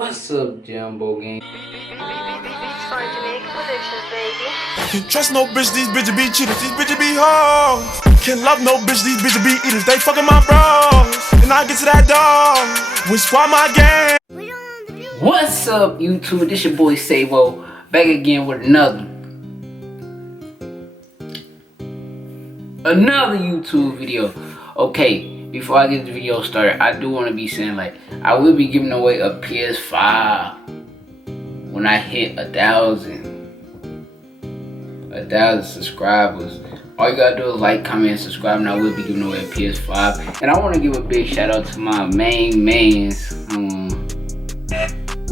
What's up, Jumbo Gang? Starting to make predictions, baby. Can't trust no bitch, these bitches be cheaters, these bitches be hoes. Can't love no bitch, these bitches be eaters, they fucking my bros. And I get to that dog, which squad my gang. What's up, YouTube? This your boy Savo, back again with another YouTube video. Okay, before I get the video started, I do want to be saying, like, I will be giving away a PS5 when I hit 1,000 subscribers. All you gotta do is like, comment, and subscribe, and I will be giving away a PS5. And I want to give a big shout out to my main mans.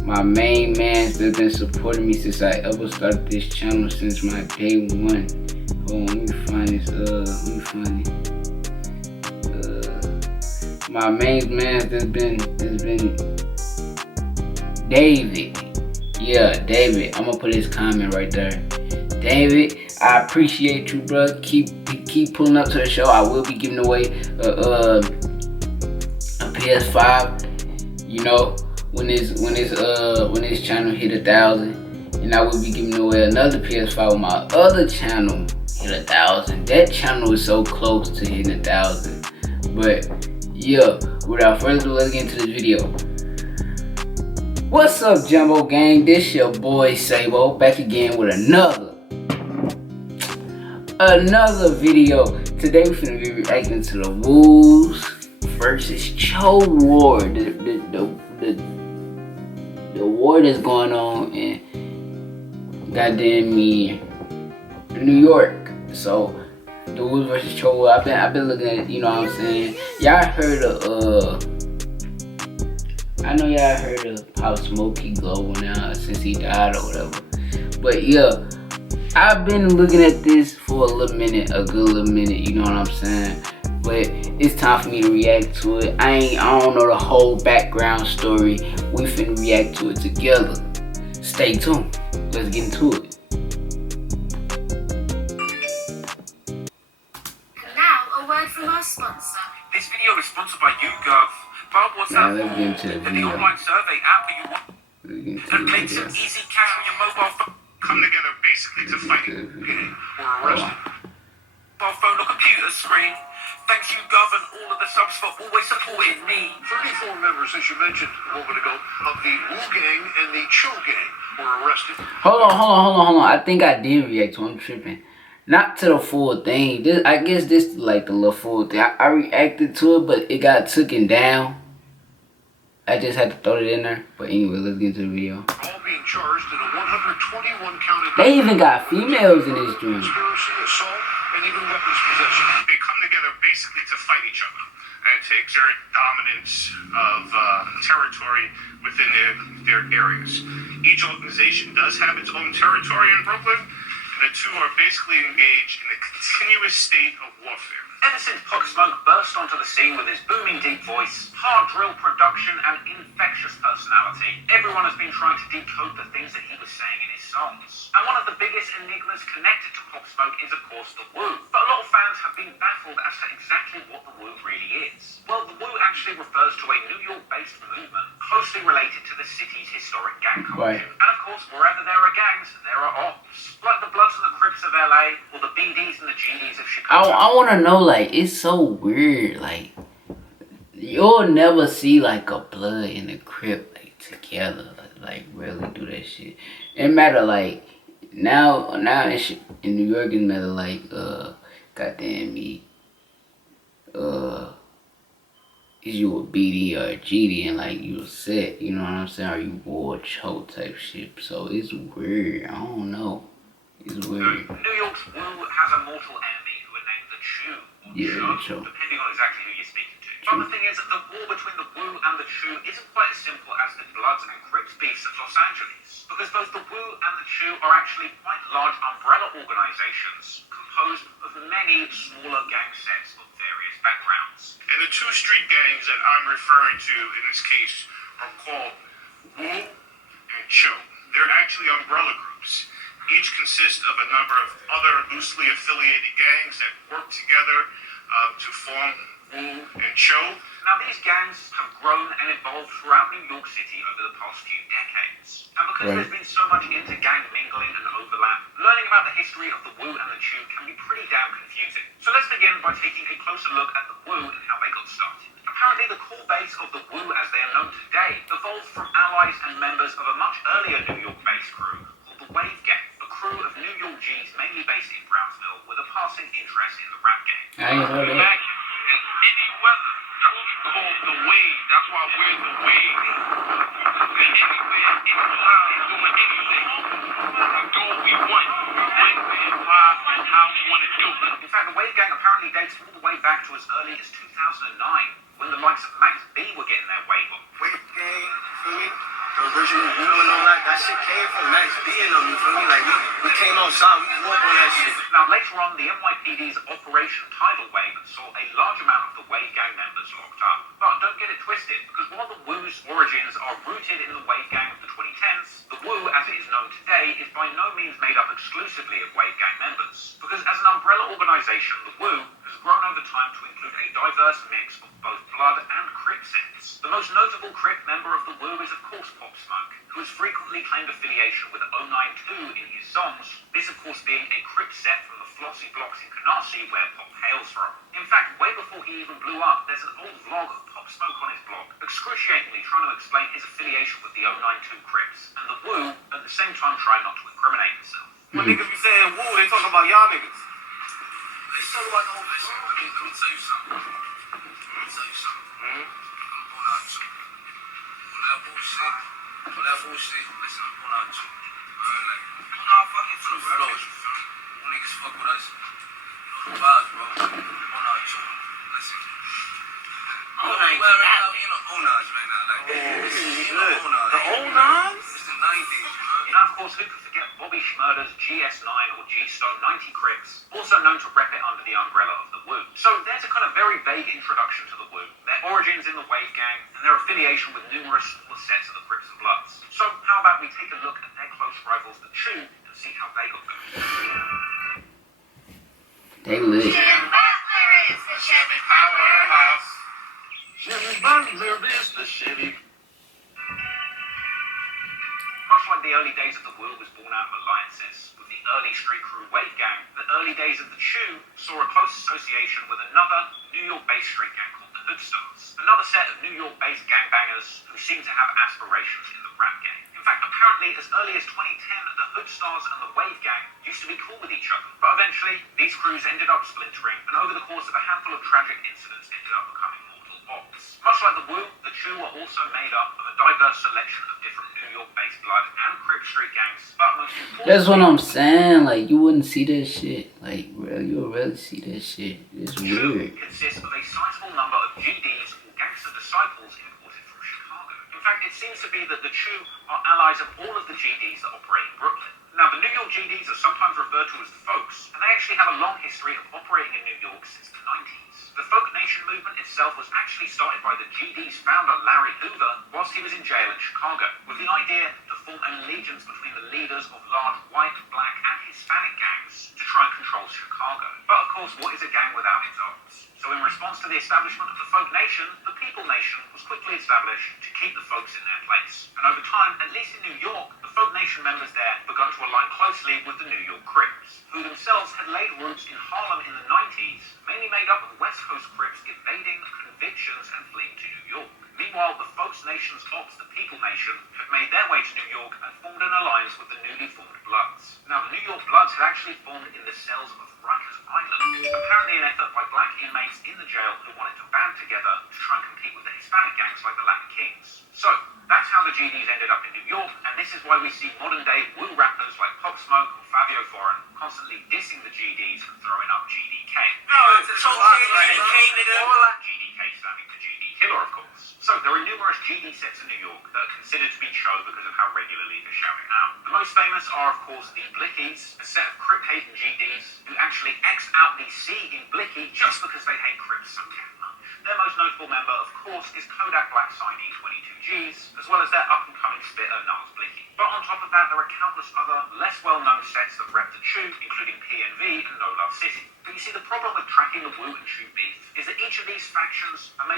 My main mans that been supporting me since I ever started this channel, since my day one. Hold on, let me find this. My main man has been David. Yeah, David. I'm gonna put his comment right there. David, I appreciate you, bro. Keep pulling up to the show. I will be giving away a PS5. You know, when this channel hit 1,000, and I will be giving away another PS5 when my other channel hit 1,000. That channel is so close to hitting 1,000. But yeah, without further ado, let's get into this video. What's up, Jumbo Gang? This your boy Sabo, back again with another video. Today we're gonna be reacting to the Wolves versus Cho war. The war that's going on in goddamn me New York. So the Wolves versus Cho war. I've been looking at, you know what I'm saying? Y'all heard of I know y'all heard of Pop Smoke glowing out since he died or whatever. But yeah, I've been looking at this for a good little minute, you know what I'm saying? But it's time for me to react to it. I don't know the whole background story. We finna react to it together. Stay tuned. Let's get into it. Now, a word from our sponsor. This video is sponsored by YouGov. File WhatsApp Let's get into the the video. online survey app you want. And take some easy cash on your mobile phone. Come together basically to fight gang or arrested. Mobile phone or computer screen. Thanks YouGov and all of the subs for always supporting me. 34 members, as you mentioned a moment ago, of the Wu Gang and the Cho Gang were arrested. Hold on. I think I did react to it. I'm tripping. Not to the full thing. I guess this like the little full thing. I reacted to it, but it got taken down. I just had to throw it in there. But anyway, let's get into the video. All being charged in a 121 counted. They even got females in this joint. Conspiracy, assault, and even weapons possession. They come together basically to fight each other and to exert dominance of territory within their areas. Each organization does have its own territory in Brooklyn, and the two are basically engaged in a continuous state of warfare. Ever since Pop Smoke burst onto the scene with his booming deep voice, hard drill production, and infectious personality, everyone has been trying to decode the things that he was saying in his songs. And one of the biggest enigmas connected to Pop Smoke is, of course, the Wu. But a lot of fans have been baffled as to exactly what the Wu really is. Well, the Wu actually refers to a New York-based movement closely related to the city's historic gang culture. Right. And of course, wherever there are gangs, there are ops. Like the Bloods and the Crips of LA, or the BDs and the GDs of Chicago. I want to know, like, it's so weird. Like, you'll never see like a Blood and a Crip like together. Like really do that shit. It matter like now in New York it matter like goddamn me is you a BD or a GD and like you a set, you know what I'm saying? Or you wore Cho type shit. So it's weird. I don't know. It's weird. New York's Wu has a mortal enemy who are named the Chu, or Yeah, Cho, Cho. depending on exactly who you're speaking to. But the thing is, the war between the Wu and the Chu isn't quite as simple as the Bloods and Crips beefs of Los Angeles. Because both the Wu and the Chu are actually quite large umbrella organizations composed of many smaller gang sets of various backgrounds. And the two street gangs that I'm referring to in this case are called Wu and Cho. They're actually umbrella groups. Each consists of a number of other loosely affiliated gangs that work together to form Wu, and Cho. Now, these gangs have grown and evolved throughout New York City over the past few decades. And because there's been so much inter-gang mingling and overlap, learning about the history of the Wu and the Chu can be pretty damn confusing. So let's begin by taking a closer look at the Wu and how they got started. Apparently, the core base of the Wu, as they are known today, evolved from allies and members of a much earlier New York-based crew called the Wave Gang, a crew of New York G's mainly based in Brownsville with a passing interest in the rap game. I ain't heard that. Imagine in any weather. That's called the wave. That's why we're the wave. And anywhere, anytime, doing anything. We do what we want. When, why, and how we want to do it. In fact, the Wave Gang apparently dates all the way back to as early as 2009, when the likes of Max B were getting their wave on. Wave Gang, you feel me? The original Wu and all that shit came from Max B and them, you feel me? Like, we came outside, we grew up on that shit. Now, later on, the NYPD's Operation Tidal Wave saw a large amount of the Wave Gang members locked up. But don't get it twisted, because while the Wu's origins are rooted in the Wave Gang of the 2010s, the Wu, as it is known today, is by no means made up exclusively of Wave Gang members. Because as an umbrella organization, the Wu has grown over time to include a diverse mix of both Blood and Crip sets. The most notable Crip member of the Wu is, of course, Pop Smoke, who has frequently claimed affiliation with 092 in his songs, this, of course, being a Crip set from the Flossy Blocks in Canarsie, where Pop hails from. In fact, way before he even blew up, there's an old vlog of Pop Smoke on his blog, excruciatingly trying to explain his affiliation with the 092 Crips, and the Wu, at the same time, trying not to incriminate himself. When niggas be saying Wu, they talk about y'all niggas. Let's talk about the whole listen. Let me tell you something. I'm going out too. All that bullshit, listen, I'm going out too. Like, you know, I'm fucking for the flows, you feel me? You niggas fuck with us. You know the vibes, bro. I'm going out too. Listen. I'm wearing out, you know, Onage right now. Like, you know, Onage. The Onage? It's the 90s, man. Now, of course, who could forget Bobby Schmurder's GS9 or G-Stone 90 Crips, also known to rep it under the umbrella of the Wu. So there's a kind of very vague introduction to the Wu, their origins in the Wave Gang, and their affiliation with numerous smaller sets of the Crips and Bloods. So how about we take a look at their close rivals, the Chu, and see how they got going. They lit. Butler is the Chevy Powerhouse. Chevy Butler is the Chevy. Much like the early days of the Wu was born out of alliances with the early street crew Wave Gang, the early days of the Chu saw a close association with another New York-based street gang called the Hood Stars, another set of New York-based gangbangers who seem to have aspirations in the rap game. In fact, apparently, as early as 2010, the Hood Stars and the Wave Gang used to be cool with each other. But eventually, these crews ended up splintering, and over the course of a handful of tragic incidents, ended up becoming mortal ops. Much like the Wu, the Chu are also made up of a diverse selection of different New York-based Blood and Crip street gangs, but most importantly, That's what I'm saying. Like, you wouldn't see that shit. Like, bro, you would really see that shit. It's the Chu weird. consists of a sizable number of GDs or gangster disciples imported from Chicago. In fact, it seems to be that the Chu are allies of all of the GDs that operate in Brooklyn. Now, the New York GDs are sometimes referred to as the Folks, and they actually have a long history of operating in New York since the 90s. The Folk Nation movement itself was actually started by the GD's founder, Larry Hoover, whilst he was in jail in Chicago, with the idea to form an allegiance between the leaders of large white, black, and Hispanic gangs to try and control Chicago. But of course, what is a gang without its arms? So in response to the establishment of the Folk Nation, the People Nation was quickly established to keep the folks in their place. And over time, at least in New York, the Folk Nation members there begun to align closely with the New York Crips, who themselves had laid roots in Harlem in the 90s, mainly made up of West Coast Crips evading convictions and fleeing to New York. Meanwhile, the Folks Nation's ops, the People Nation, had made their way to New York and formed an alliance with the newly formed Bloods. Now, the New York Bloods had actually formed in the cells of Rikers Island, apparently an effort by black inmates in the jail who wanted to band together to try and compete with the Hispanic gangs like the Latin Kings. So, that's how the GDs ended up in New York, and this is why we see modern-day Wu rappers like Pop Smoke or Fabio Foreign constantly dissing the GDs and throwing up GDK. GDK standing for GD Killer, of course. So, there are numerous GD sets in New York that are considered to be show because of how regularly they're shouting out. The most famous are, of course, the Blickies, a set of Crip-hating GDs who actually X out the C in Blicky just because they hate Crips so damn much. Their most notable member, of course, is Kodak Black signee 22Gs, as well as their up-and-coming spitter, Nas Blicky. But on top of that, there are countless other, less well-known sets that rep the Chu, including PNV and No Love City. But you see, the problem with tracking the Wu and Chu beef is that each of these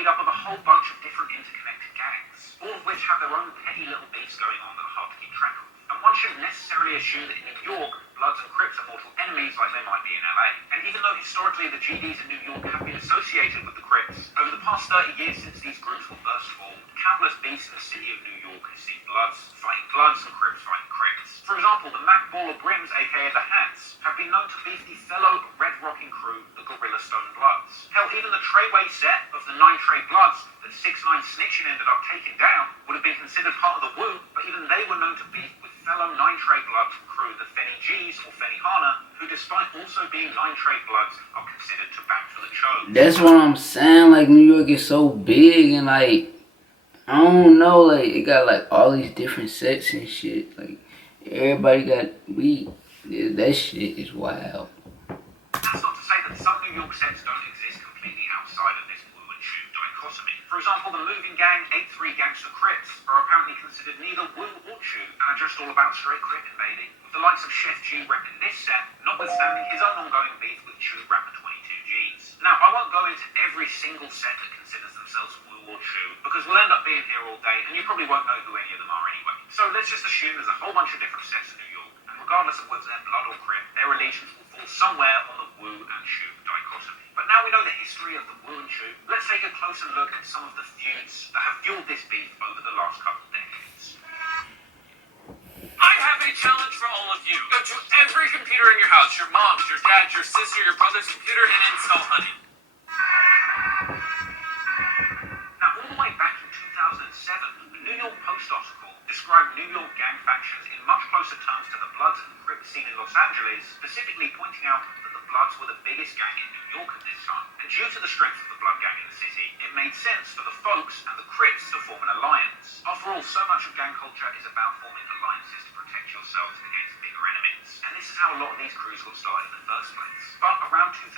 made up of a whole bunch of different interconnected gangs, all of which have their own petty little beefs going on that are hard to keep track of. And one shouldn't necessarily assume that in New York, Bloods and Crips are mortal enemies like they might be in LA. And even though historically the GDs in New York have been associated with the Crips, over the past 30 years since these groups were first formed, countless beefs in the city of New York have seen Bloods fighting Bloods and Crips fighting Crips. For example, the Mac Baller Brims, aka the Hats, have been known to beef the fellow red rocking crew, the Gorilla Stone Bloods. Hell, even the Treyway set of the 9 Trey Bloods that 6ix9ine Snitchin ended up taking down would have been considered part of the Wu, but even they were known to beef with fellow 9 Trey Bloods crew, the Fenny G's or Fenny Hana, who despite also being 9 Trey Bloods are considered to back for the Cho. That's what I'm saying. Like, New York is so big, and like, I don't know, like, it got like all these different sets and shit. Like, everybody got weed. That shit is wild. That's not to say that some New York sets don't exist completely outside of this Wu and Chu dichotomy. For example, the Moving Gang, 8-3 Gangsta Crips are apparently considered neither Wu or Chu and are just all about straight cripping, baby. With the likes of Chef G repping this set, notwithstanding his own ongoing beef with Chu rapper 22Gs. Now, I won't go into every single set that considers themselves Wu or Chu, because we'll end up being here all day, and you probably won't know who any of them are anyway. So let's just assume there's a whole bunch of different sets in New York, and regardless of whether they're Blood or Crip, their allegiance will fall somewhere on the Wu and Chu dichotomy. But now we know the history of the Wu and Chu, let's take a closer look at some of the feuds that have fueled this beef over the last couple of decades. I have a challenge for all of you. Go to every computer in your house, your mom's, your dad's, your sister, your brother's computer, and install Honey. Now, all the way back in 2007, the New York Post article described New York gang factions in much closer terms to the Bloods and Crips scene in Los Angeles, specifically pointing out that the Bloods were the biggest gang in New York at this time. And due to the strength of the Blood gang in the city, it made sense for the Folks and the Crips to form an alliance. After all, so much of gang culture is about forming alliances to protect yourselves against bigger enemies. And this is how a lot of these crews got started in the first place. But around 2008,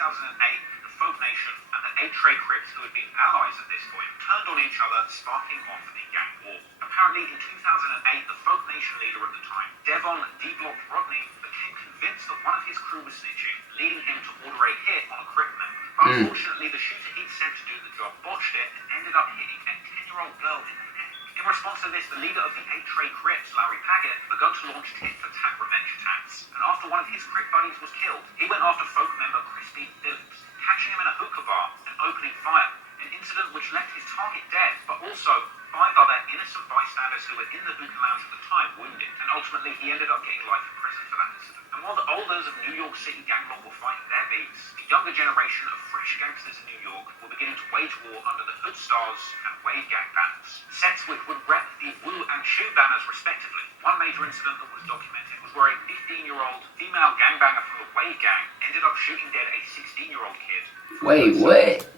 the Folk Nation and the 8 Trey Crips, who had been allies at this point, turned on each other, sparking off a gang war. Apparently, in 2008, the Folk Nation leader at the time, Devon D-Block Rodney, became convinced that one of his crew was snitching, leading him to order a hit on a Crip member. But unfortunately, the shooter he'd sent to do the job botched it and ended up hitting a 10-year-old girl in the neck. In response to this, the leader of the 8 Trey Crips, Larry Paget, began to launch tit-for-tat revenge attacks. And after one of his Crip buddies was killed, he went after Folk member Christy Phillips, catching him in a hookah bar and opening fire, an incident which left his target dead, but also 5 other innocent bystanders who were in the hookah lounge at the time wounded, and ultimately he ended up getting life in prison for that incident. And while the elders of New York City gang law were fighting their beefs, the younger generation of fresh gangsters in New York were beginning to wage war under the Hood Stars and Wave Gang banners, sets which would rep the Wu and Chu banners respectively. One major incident that was documented was where a 15-year-old female gangbanger from the Wave Gang ended up shooting dead a 16-year-old kid. Wait, what?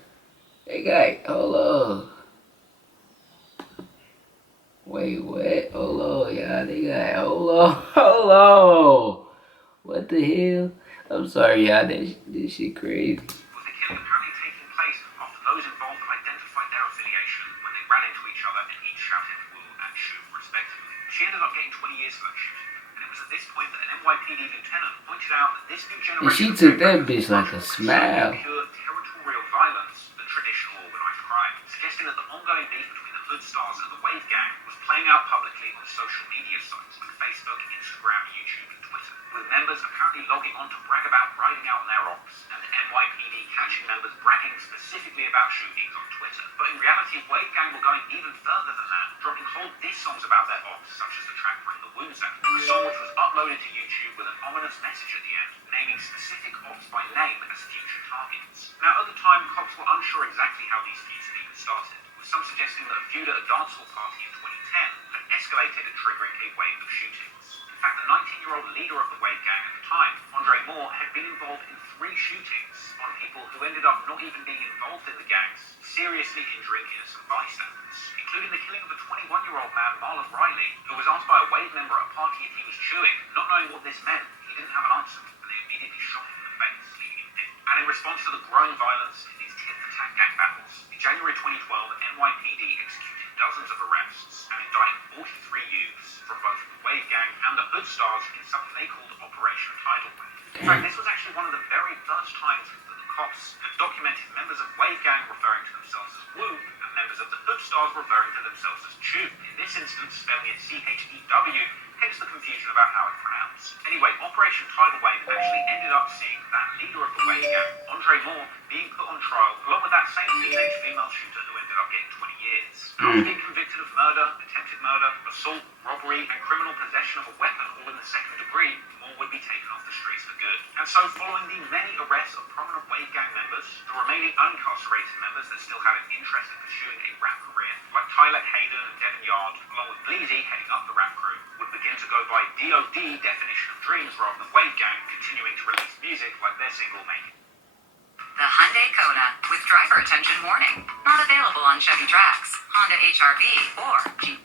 Hey, guy, hold on. Wait, what? Hold on, y'all. They got, hold on. What the hell? I'm sorry, y'all. This shit crazy. With the killing apparently taking place after those involved identified their affiliation when they ran into each other and each shouted Wu and Chu respectively. She ended up getting 20 years for that shooting. And it was at this point that an NYPD lieutenant pointed out that this new generation... And she took that bitch like a smile. ...pure territorial violence than traditional organized crime, suggesting that the ongoing beef between the Hood Stars and the Wave Gang was playing out publicly on social media sites like Facebook, Instagram, YouTube, and Twitter, with members apparently logging on to brag about riding out on their ops, and the NYPD catching members bragging specifically about shootings on Twitter. But in reality, Wave Gang were going even further than that, dropping whole diss songs about their ops, such as the track Bring the Wounds Out, a song which was uploaded to YouTube with an ominous message at the end, naming specific ops by name as future targets. Now, at the time, cops were unsure exactly how these feuds had even started, with some suggesting that a feud at a dancehall party in 2010 had escalated and triggering a wave of shootings. In fact, the 19-year-old leader of the Wave Gang at the time, Andre Moore, had been involved in 3 shootings on people who ended up not even being involved in the gangs, seriously injuring innocent bystanders, including the killing of a 21-year-old man, Marlon Riley, who was asked by a Wave member at a party if he was chewing. Not knowing what this meant, he didn't have an answer, and they immediately shot him in the face, leaving him dead. And in response to the growing violence in these tit-for-tat gang battles, in January 2012, NYPD executed dozens of arrests and indicted 43 youths from both the Wave Gang and the Hood Stars in something they called Operation Tidal Wave. In fact, this was actually one of the very first times that the cops had documented members of Wave Gang referring to themselves as Wu themselves as Chew. In this instance, spelling it C-H-E-W, hence the confusion about how it's pronounced. Anyway, Operation Tidal Wave actually ended up seeing that leader of the wave gang, Andre Moore, being put on trial, along with that same teenage female shooter who ended up getting 20 years. After being convicted of murder, attempted murder, assault, robbery, and criminal possession of a weapon all in the second degree, Moore would be taken off the streets for good. And so, following the many arrests of prominent wave gang members, the remaining unincarcerated members that still had an interest in pursuing a rap career, like Tyler Hayden and Devin Yard, along with Bleezy heading up the rap crew, would begin to go by DOD definition of dreams rather than wave gang, continuing to release music like their single Making. The Hyundai Kona with driver attention warning. Not available on Chevy Trax, Honda HR-V, or Jeep.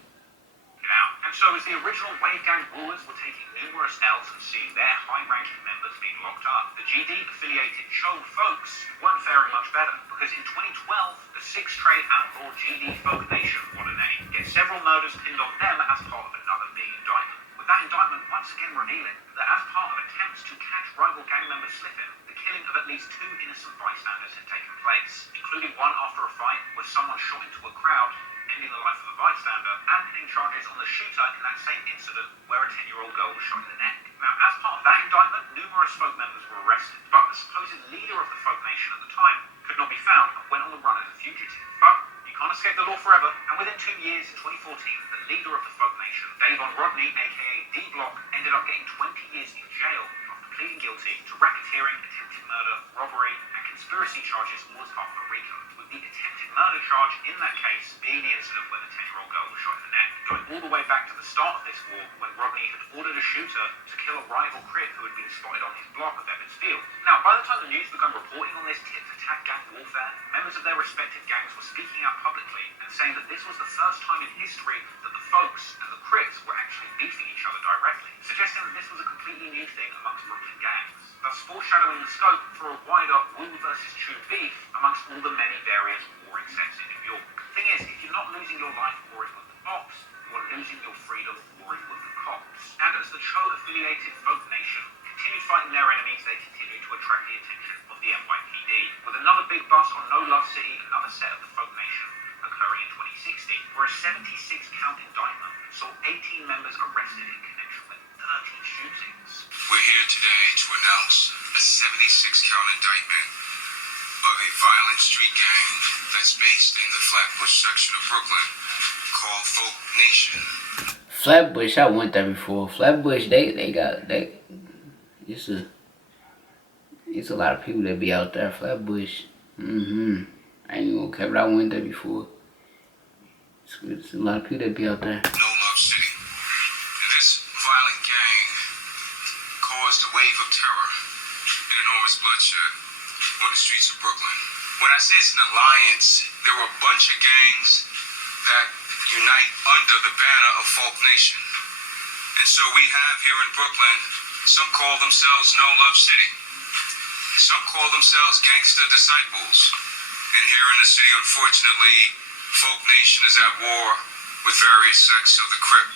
Out. And so as the original wave gang rulers were taking numerous L's and seeing their high-ranking members being locked up, the GD-affiliated Cho folks weren't faring much better, because in 2012, the six-trade outlaw GD Folk Nation, what a name, get several murders pinned on them as part of another big indictment. With that indictment once again revealing that as part of attempts to catch rival gang members slipping, the killing of at least 2 innocent bystanders had taken place, including one after a fight where someone shot into a crowd, ending the life of a bystander, and pinning charges on the shooter in that same incident where a 10-year-old girl was shot in the neck. Now, as part of that indictment, numerous folk members were arrested, but the supposed leader of the folk nation at the time could not be found and went on the run as a fugitive. But you can't escape the law forever, and within 2 years, in 2014, the leader of the folk nation, Davon Rodney, aka D-Block, ended up getting 20 years in jail after pleading guilty to racketeering, attempted murder, robbery, and conspiracy charges all as part of a RICO, with the attempted murder charge in that case being the incident where the 10-year-old girl was shot in the neck, going all the way back to the start of this war when Rodney had ordered a shooter to kill a rival Crip who had been spotted on his block of Evans Field. Now, by the time the news began reporting on this tit-for-tat gang warfare, members of their respective gangs were speaking out publicly and saying that this was the first time in history that the folks and the Crips were actually beefing each other directly, suggesting that this was a completely new thing amongst Brooklyn gangs, thus foreshadowing the scope for a wider Wu versus Chew beef amongst all the many various warring sects in New York. The thing is, if you're not losing your life warring with the Fox, you are losing your freedom warring with the cops. And as the Cho-affiliated folk nation continued fighting their enemies, they continued to attract the attention of the NYPD, with another big bust on No Love City, another set of the folk nation, occurring in 2016, where a 76-count indictment saw 18 members arrested in connection with 30 shootings. We're here today to announce a 76-count indictment of a violent street gang that's based in the Flatbush section of Brooklyn called Folk Nation. Flatbush, I went there before. Flatbush, it's a lot of people that be out there. Flatbush, I ain't gonna care, but I went there before. It's a lot of people that be out there. No Love City. This violent gang caused a wave of terror and enormous bloodshed on the streets of Brooklyn. When I say it's an alliance, there were a bunch of gangs that unite under the banner of Folk Nation. And so we have here in Brooklyn, some call themselves No Love City. Some call themselves Gangster Disciples. And here in the city, unfortunately, Folk Nation is at war with various sects of the Crip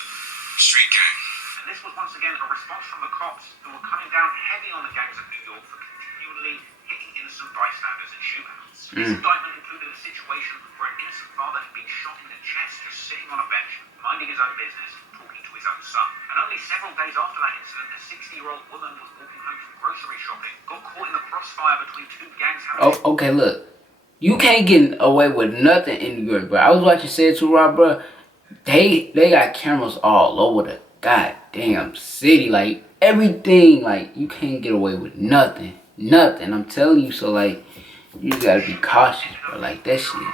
street gang. And this was once again a response from the cops who were coming down heavy on the gangs of New York for continually hitting innocent bystanders in shootouts. This indictment included a situation where an innocent father had been shot in the chest just sitting on a bench, minding his own business, talking to his own son. And only several days after that incident, a 60-year-old woman was walking home from grocery shopping, got caught in the crossfire between 2 gangs. Okay, look. You can't get away with nothing in New York, bro. I was watching Said to Rob, bro. They got cameras all over the goddamn city. Like, everything. Like, you can't get away with nothing. Nothing. I'm telling you. So, like, you gotta be cautious, bro. Like, that shit. In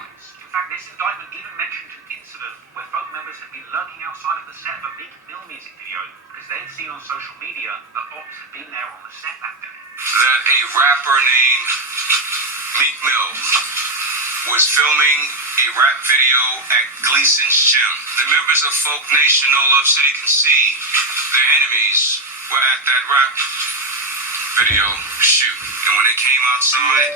fact, this indictment even mentioned an incident where folk members had been lurking outside of the set of a Meek Mill music video because they had seen on social media that ops had been there on the set that day. That a rapper named Meek Mill was filming a rap video at Gleason's gym. The members of Folk Nation No Love City can see their enemies were at that rap video shoot. And when they came outside,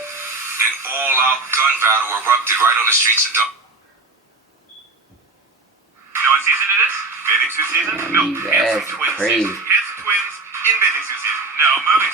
an all-out gun battle erupted right on the streets of Dublin. You know what season it is? Bathing suit season? No, That's Handsome Twins crazy. season. Handsome Twins in bathing suit season. No, moving.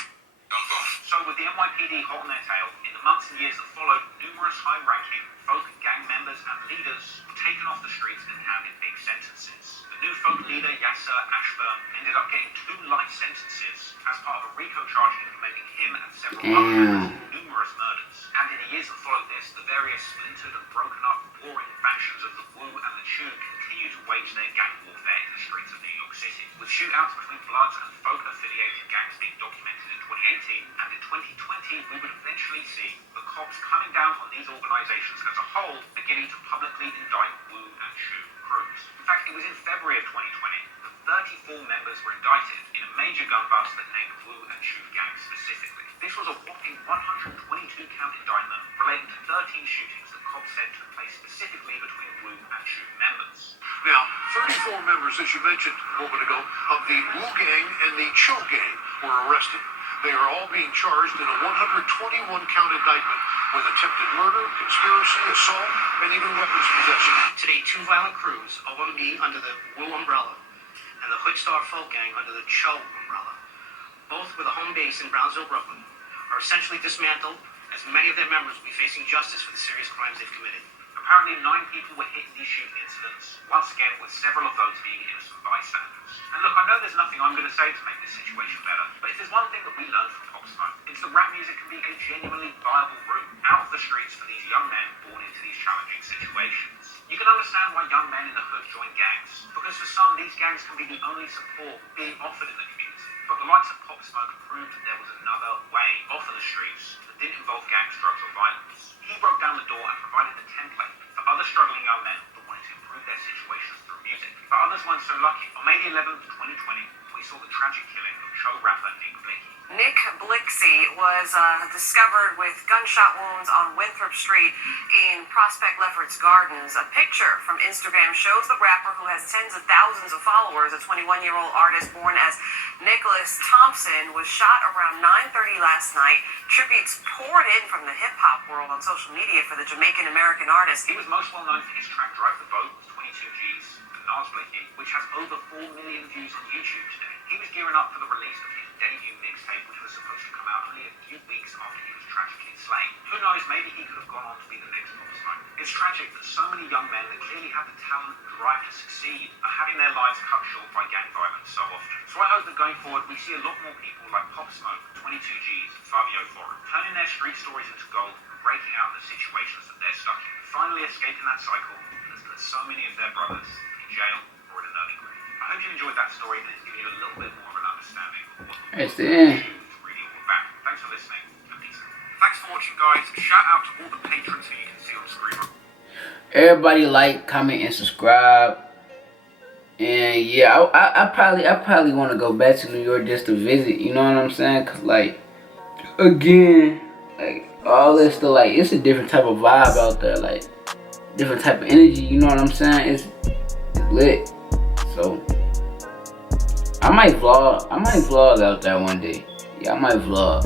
So with the NYPD hot on their tail, in the months and years that followed, numerous high-ranking folk gang members members and leaders were taken off the streets and handed big sentences. The new folk leader, Yasser Ashburn, ended up getting 2 life sentences as part of a RICO charge implementing him and several others in numerous murders. And in the years that followed this, the various splintered and broken up warring factions of the Wu and the Chu continued to wage their gang warfare in the streets of New York City, with shootouts between Bloods and folk-affiliated gangs being documented in 2018, and in 2020 we would eventually see the cops coming down on these organizations as a whole, beginning to publicly indict Wu and Chu crews. In fact, it was in February of 2020 that 34 members were indicted in a major gun bust that named Wu and Chu gangs specifically. This was a whopping 122-count indictment relating to 13 shootings that cops said took place specifically between Wu and Chu members. Now, 34 members, as you mentioned a moment ago, of the Wu Gang and the Cho Gang were arrested. They are all being charged in a 121-count indictment with attempted murder, conspiracy, assault, and even weapons possession. Today, 2 violent crews, OMB under the Wu umbrella and the Hoodstar Folk Gang under the Cho umbrella, both with a home base in Brownsville, Brooklyn, are essentially dismantled, as many of their members will be facing justice for the serious crimes they've committed. Apparently 9 people were hit in these shooting incidents, once again with several of those being innocent bystanders. And look, I know there's nothing I'm going to say to make this situation better, but if there's one thing that we learned from Pop Smoke, it's that rap music can be a genuinely viable route out of the streets for these young men born into these challenging situations. You can understand why young men in the hood join gangs, because for some, these gangs can be the only support being offered in the community. But the likes of Pop Smoke proved that there was another way off of the streets that didn't involve gangs, drugs, or violence. He broke down the door and provided the template for other struggling young men that wanted to improve their situations through music. But others weren't so lucky. On May 11th, 2020, we saw the tragic killing of Cho rapper Nick Blicky. Nick Blixey was discovered with gunshot wounds on Winthrop Street in Prospect Lefferts Gardens. A picture from Instagram shows the rapper, who has tens of thousands of followers, a 21-year-old artist born as Nicholas Thompson, was shot around 9:30 last night. Tributes poured in from the hip-hop world on social media for the Jamaican-American artist. He was most well known for his track Drive the Boat with 22 G's and Nas Blicky, which has over 4 million views on YouTube today. He was gearing up for the release of his debut mixtape, which was supposed to come out only a few weeks after he was tragically slain. Who knows, maybe he could have gone on to be the next Pop Smoke. It's tragic that so many young men that clearly have the talent and drive to succeed are having their lives cut short by gang violence so often. So I hope that going forward we see a lot more people like Pop Smoke, 22 G's, and Fabio Foreign, turning their street stories into gold and breaking out of the situations that they're stuck in, finally escaping that cycle that has put so many of their brothers in jail or in an early grave. I hope you enjoyed that story and it's given you a little bit more of an understanding of what the That's the end. is really all about. Thanks for listening and peace out. Thanks for watching, guys. Shout out to all the patrons who you can see on screen. Everybody like, comment, and subscribe. And yeah, I probably want to go back to New York just to visit. You know what I'm saying? Cause like, again, like all this stuff, like it's a different type of vibe out there. Like different type of energy. You know what I'm saying? It's lit. So I might vlog out there one day. Yeah, I might vlog.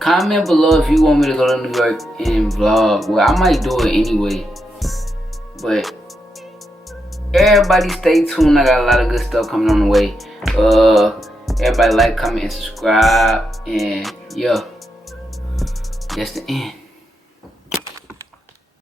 Comment below if you want me to go to New York and vlog. Well, I might do it anyway. But everybody stay tuned. I got a lot of good stuff coming on the way. Everybody like, comment, and subscribe. And yeah, that's the end.